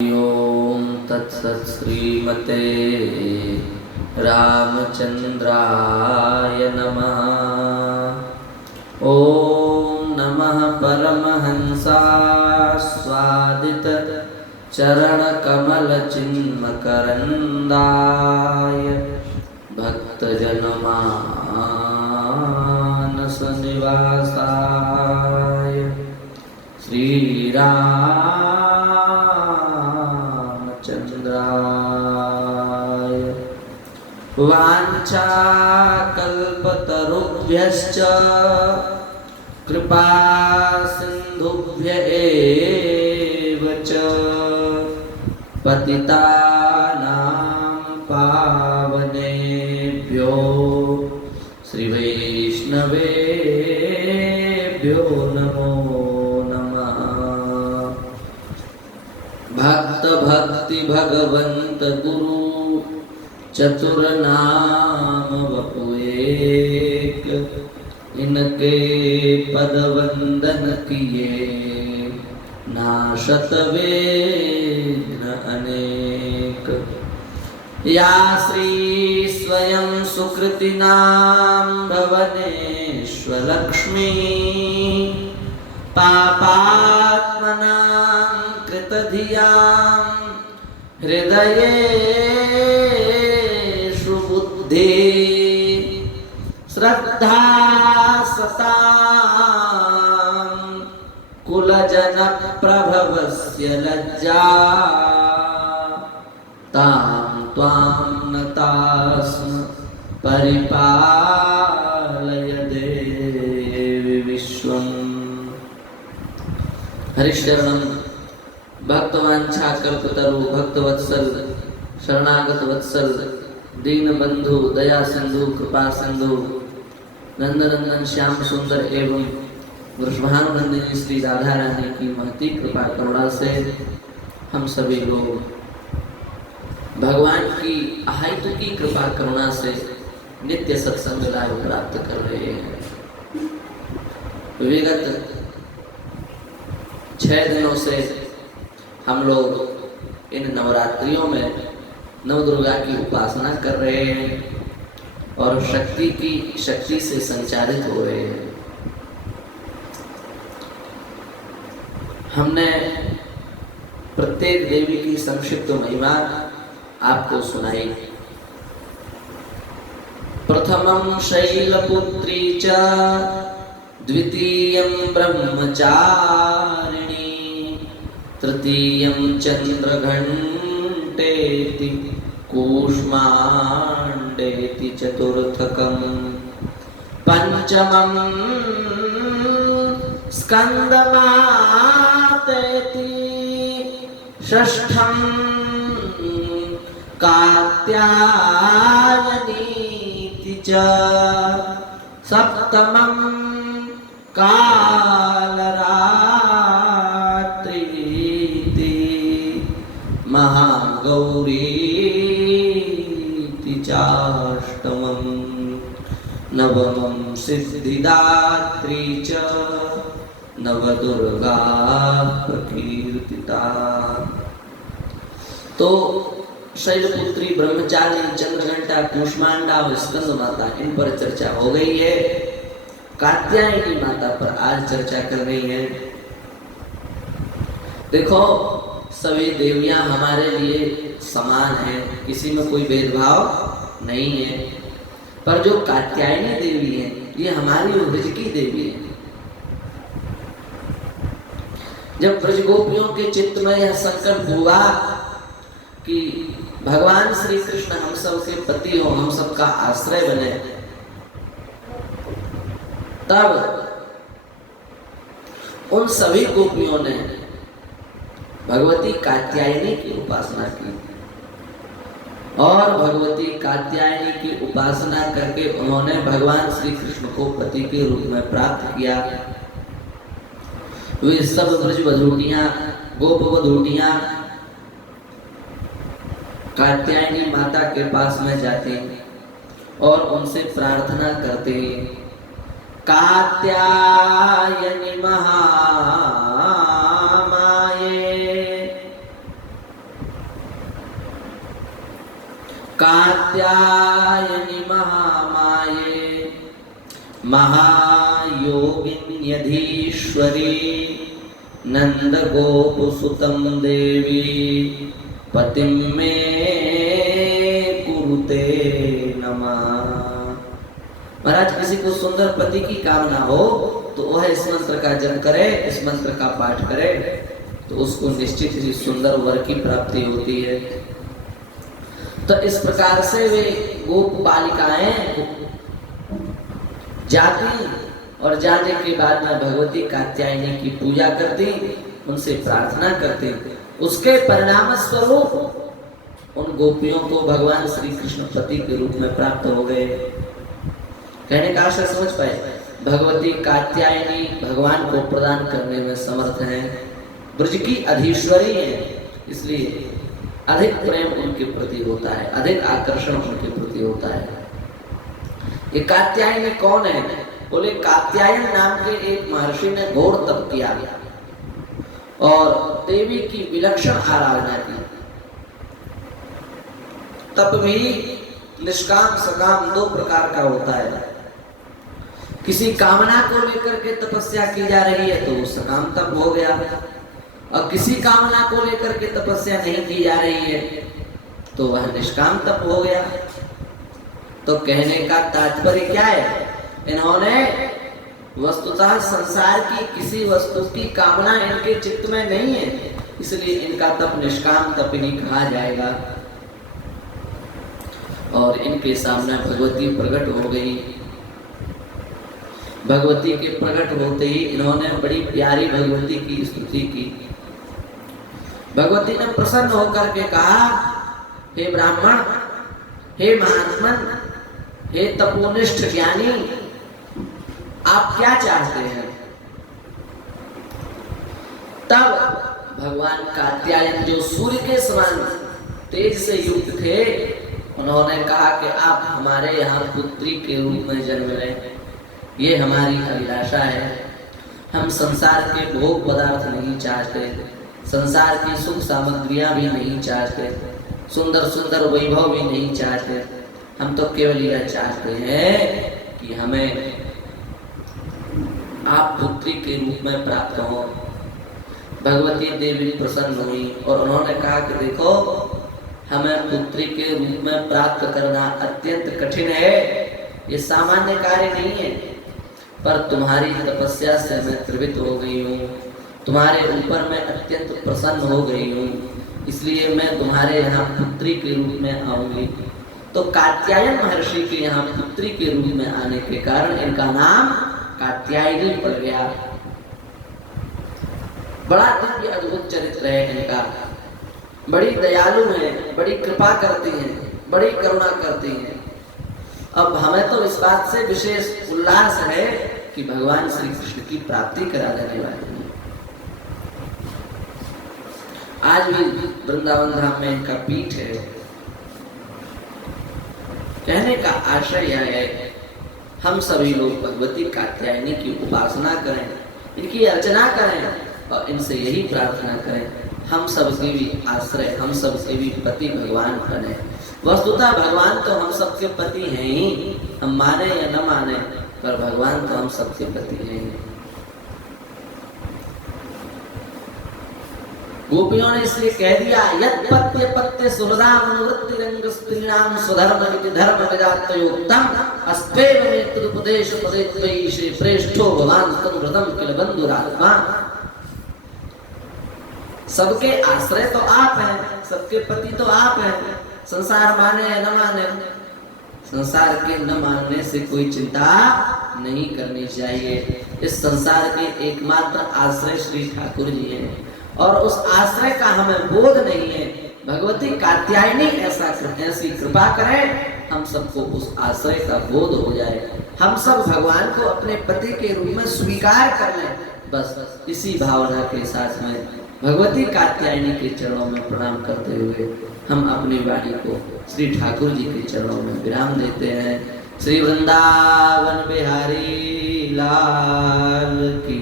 ओम तत्सत् श्रीमते रामचंद्राय नमः। ओम नमः परमहंसास्वादित चरणकमल चिन्मकरन्दाय भक्तजनमानस निवासाय श्रीरामचंद्राय वाञ्छाकल्पतरुभ्यश्च कृपा सिन्धुभ्य एव च पतितानां पावनेभ्यो श्रीवैष्णवेभ्यो नमो नमः। भक्त भक्ति भगवंत गुरु चतुर नाम वपु एक, इनके पद वंदन किए नाशत विघ्न अनेक। या श्री स्वयं सुकृति नाम भवनेश्वलक्ष्मी पापात्मनां कृतधियां हृदयेषु बुद्धि श्रद्धा सतां कुलजन प्रभवस्य लज्जा तां त्वां नतास्म परिपालय देवि विश्वम्। हरिशरणं भक्तवांछा कल्पतरु भक्तवत्सल शरणागत वत्सल दीन बंधु दया सिंधु कृपा सिंधु नंदनंदन श्याम सुंदर एवं वृषभानुनंदिनी श्री राधा रानी की महती कृपा करुणा से हम सभी लोग भगवान की अहेतुकी कृपा करुणा से नित्य सत्संग लाभ प्राप्त कर रहे हैं। विगत 6 दिनों से हम लोग इन नवरात्रियों में नवदुर्गा की उपासना कर रहे हैं और शक्ति से संचालित हो रहे हैं। हमने प्रत्येक देवी की संक्षिप्त महिमा आपको सुनाई। प्रथमं शैलपुत्री च द्वितीयं ब्रह्मचारिणी तृतीयं चंद्रघंटेति कूष्मांडेति चतुर्थकं पंचमं स्कंदमातेति षष्ठं कात्यायनीति च सप्तमं कालरात्रीति महागौरीति चाष्टमं नवमं सिद्धिदात्री च नवदुर्गा प्रकीर्तिता। तो शैलपुत्री ब्रह्मचारिणी चंद्रघंटा कूष्मांडा और स्कंद माता इन पर चर्चा हो गई है। कात्यायनी माता पर आज चर्चा कर रही है। देखो सभी देवियां हमारे लिए समान हैं, किसी में कोई भेदभाव नहीं है। पर जो कात्यायनी देवी है ये हमारी ब्रज की देवी है। जब ब्रज गोपियों के चित्त में यह संकल्प हुआ कि भगवान श्री कृष्ण हम सब के पति हो, हम सबका आश्रय बने, तब उन सभी गोपियों ने भगवती कात्यायनी की उपासना की और भगवती कात्यायनी की उपासना करके उन्होंने भगवान श्री कृष्ण को पति के रूप में प्राप्त किया। वे सब ब्रज वधूटियां गोप वधूटियां कात्यायनी माता के पास में जाते और उनसे प्रार्थना करते, कात्यायनी महामाये कात्यायनि महामाये महायोगिन्यधीश्वरी नंद गोपसुतं देवी पतिं मे कुरुते नमः। महाराज किसी को सुंदर पति की कामना हो तो वह इस मंत्र का जप करे, इस मंत्र का पाठ करे तो उसको निश्चित ही सुंदर वर की प्राप्ति होती है। तो इस प्रकार से वे गोप बालिकाएं जाती और जाने के बाद में भगवती कात्यायनी की पूजा करती, उनसे प्रार्थना करती। उसके परिणाम स्वरूप उन गोपियों को भगवान श्री कृष्ण पति के रूप में प्राप्त हो गए। कहने का आशय समझ पाए, भगवती कात्यायनी भगवान को प्रदान करने में समर्थ हैं, ब्रज की अधीश्वरी है, इसलिए अधिक प्रेम उनके प्रति होता है, अधिक आकर्षण उनके प्रति होता है। ये कात्यायनी कौन है? बोले कात्यायन नाम के एक महर्षि ने घोर तप किया और देवी की विलक्षण आराधना की। तप भी निष्काम सकाम दो प्रकार का होता है। किसी कामना को लेकर के तपस्या की जा रही है तो वो सकाम तप हो गया, और किसी कामना को लेकर के तपस्या नहीं की जा रही है तो वह निष्काम तप हो गया। तो कहने का तात्पर्य क्या है? इन्होंने वस्तुतः संसार की किसी वस्तु की कामना इनके चित्त में नहीं है, इसलिए इनका तप निष्काम तप ही कहा जाएगा। और इनके सामने भगवती प्रकट हो गई। भगवती के प्रकट होते ही इन्होंने बड़ी प्यारी भगवती की स्तुति की। भगवती ने प्रसन्न होकर के कहा, हे ब्राह्मण, हे महात्मन, हे तपोनिष्ठ ज्ञानी, आप क्या चाहते हैं? तब भगवान कात्यायन जो सूर्य के समान तेज से युक्त थे, उन्होंने कहा कि आप हमारे यहाँ पुत्री के रूप में जन्म लें, ये हमारी अभिलाषा है। हम संसार के भोग पदार्थ नहीं चाहते, संसार की सुख सामग्रियां भी नहीं चाहते, सुंदर सुंदर वैभव भी नहीं चाहते। हम तो केवल यह चाहते हैं कि हमें आप पुत्री के रूप में प्राप्त हो। भगवती देवी प्रसन्न हुई और उन्होंने कहा कि देखो, हमें पुत्री के रूप में प्राप्त करना अत्यंत कठिन है, ये सामान्य कार्य नहीं है, पर तुम्हारी तपस्या से मैं त्रिवित हो गई हूँ, तुम्हारे ऊपर मैं अत्यंत प्रसन्न हो गई हूँ, इसलिए मैं तुम्हारे यहाँ पुत्री के रूप में आऊंगी। तो कात्यायन महर्षि के यहाँ पुत्री के रूप में आने के कारण इनका नाम कात्यायनी पड़ गया। बड़ा दिव्य अद्भुत चरित्र है इनका, बड़ी दयालु है, बड़ी कृपा करती हैं, बड़ी करुणा करती हैं। अब हमें तो इस बात से विशेष उल्लास है कि भगवान श्री कृष्ण की प्राप्ति करा देने वाली है। आज भी वृंदावन धाम में इनका पीठ है। कहने का आशय यह है, हम सभी लोग भगवती कात्यायनी की उपासना करें, इनकी अर्चना करें और इनसे यही प्रार्थना करें, हम सबके भी आश्रय, हम सबके भी पति भगवान बने। वस्तुतः भगवान तो हम सबके पति हैं ही, हम माने या न माने, पर भगवान तो हम सबके पति हैं ही। गोपियों ने इसलिए कह दिया, यत् पत्य पत्य सुहृदाम अनुवृत्ति रंग स्त्रीणाम स्वधर्म इति धर्म विदात्तयोक्तम अस्तेव मे तदुपदेश पदेत्वैषे प्रेष्ठो भवान् तम व्रतम किल बंधुरात्मा। सबके आश्रय तो आप हैं, सबके पति तो आप हैं। संसार माने या न माने, संसार के न मानने से कोई चिंता नहीं करनी चाहिए। इस संसार के एकमात्र आश्रय श्री ठाकुर जी हैं और उस आश्रय का हमें बोध नहीं है। भगवती कात्यायनी ऐसी कृपा करें, हम सबको उस आश्रय का बोध हो जाए, हम सब भगवान को अपने पति के रूप में स्वीकार कर लें। बस इसी भावना के साथ में भगवती कात्यायनी के चरणों में प्रणाम करते हुए हम अपनी वाणी को श्री ठाकुर जी के चरणों में विराम देते हैं। श्री वृंदावन बिहारी लाल की